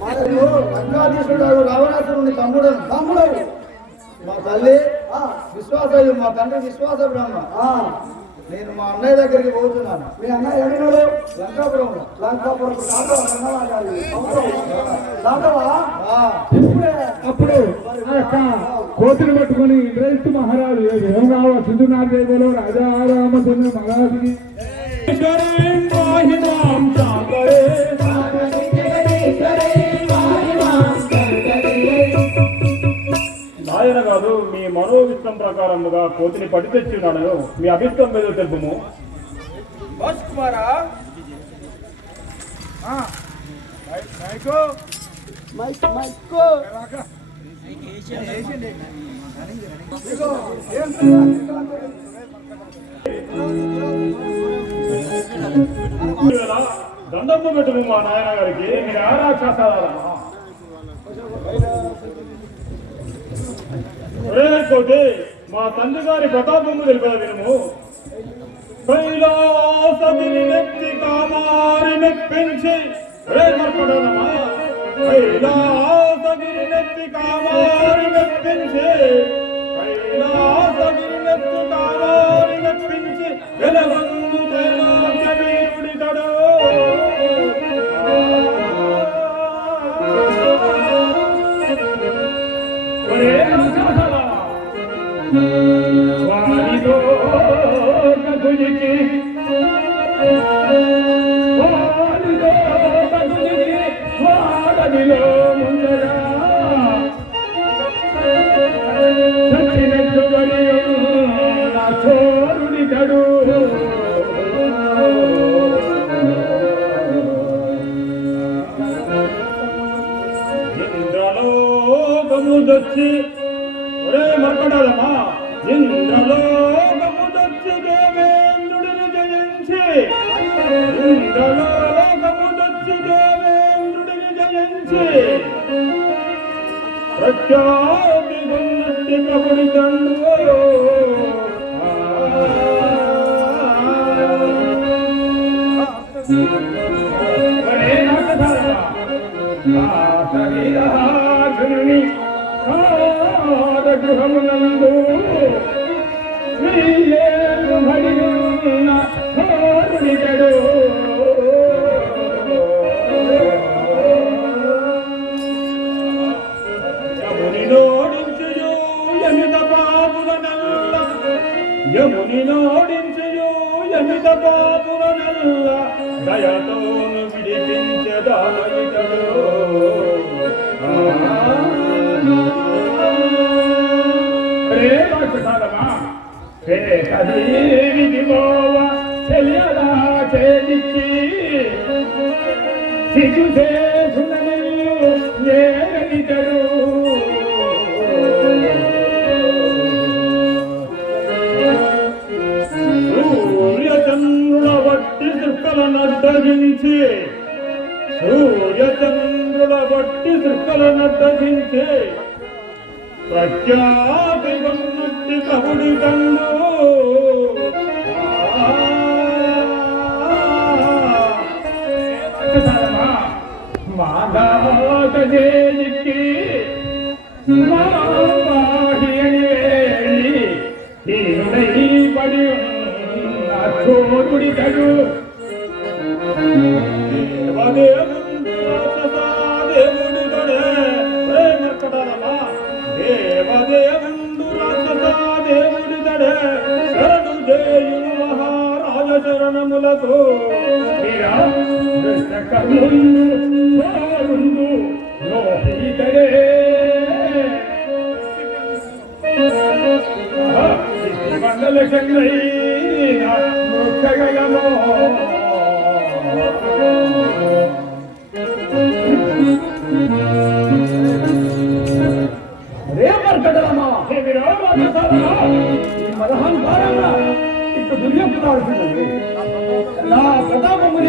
మరియు లంకాధీశుడు రావణాసురుని తమ్ముడు తమ్ముడు మా తల్లి విశ్వాసయ్య మా తండ్రి విశ్వాస బ్రహ్మ నేను మా అన్నయ్య దగ్గరికి పోతున్నాను మీ అన్నయ్య ఎక్కడో లంకాపురం లంకాపురం అప్పుడు కోతులు పట్టుకొని ఇంద్రజిత్తు మహారాజు ఏం కావా సింధు నాగేదో రాజా రామచంద్ర మహారాజుని కాదు మీ మనోవిష్టం ప్రకారముగా కోతిని పట్టి ఉన్నాడు మీ అభిష్టం మీద తెలుపుము కుమారా దండంతో పెట్టము మా నాయన గారికి మీరు చేస్తారా లేకపోతే మా తండ్రి గారి ప్రతాపము తెలిపా వినము కైలాసమిని నెత్తి కామారి మెప్పించి కైలాసమిని నెత్తి కామారి మెప్పించి ఇంద్రలోకముదొచ్చి ఒరే మర్పడాలమ్మా ఇంద్రలోకముదొచ్చి దేవేంద్రుడిని జయించి ఇంద్రలోకముదొచ్చి దేవేంద్రుడిని జయించి ప్రఖ్యాతి ప్రభుడి తండ్రి గృహమునందు తెలియదా చేయించి శిశు చేసునని నేరనితడు సూర్యచంద్రుల వట్టి దృక్కలను అడ్డగించి సూర్యచంద్రుల వట్టి దృక్కలను అడ్డగించి ప్రఖ్యాతి కబుడి కన్ను ఉపదేశికి పడి చోరుడితడు దేవదేవుడు రాజదేవుడితడే శరణు దేయుడు మహారాజ శరణములతో కర్ణుడు పదహారు వారంగా ఇక దుర్యోగం రావాల్సిందండి నా ప్రతాపముని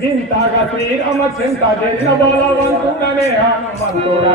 వింతగా శ్రీరామ చింత చేసిన బలవంతుడనే హనుమంతుడరా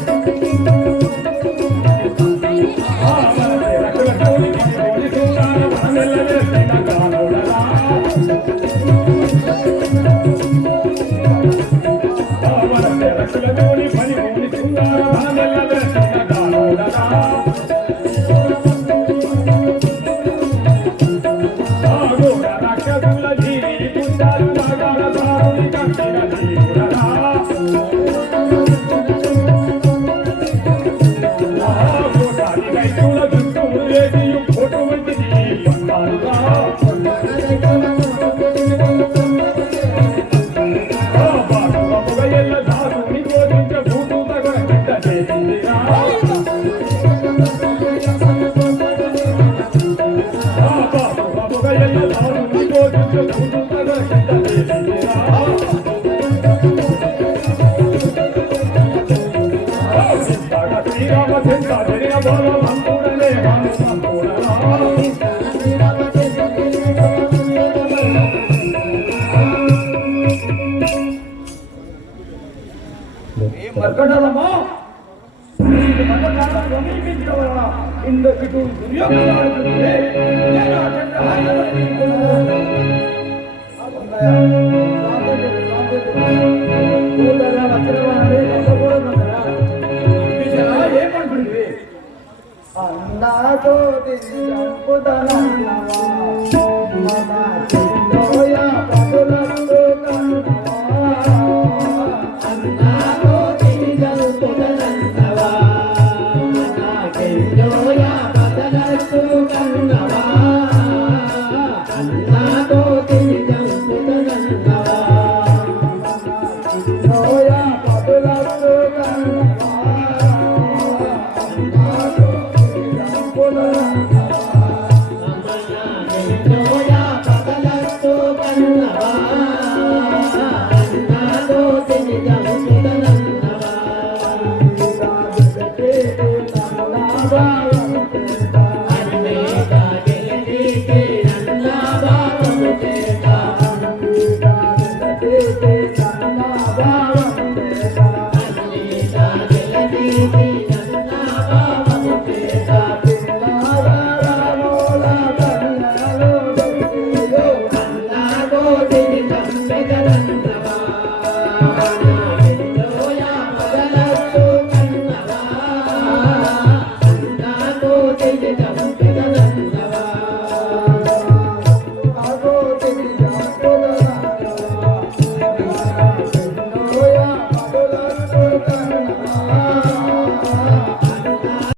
మర్కటలమా ఇది మన కాలం సమీపించవరా ఇందకి దుర్యోగం నేను అటెండ్ అయ్యాను para poder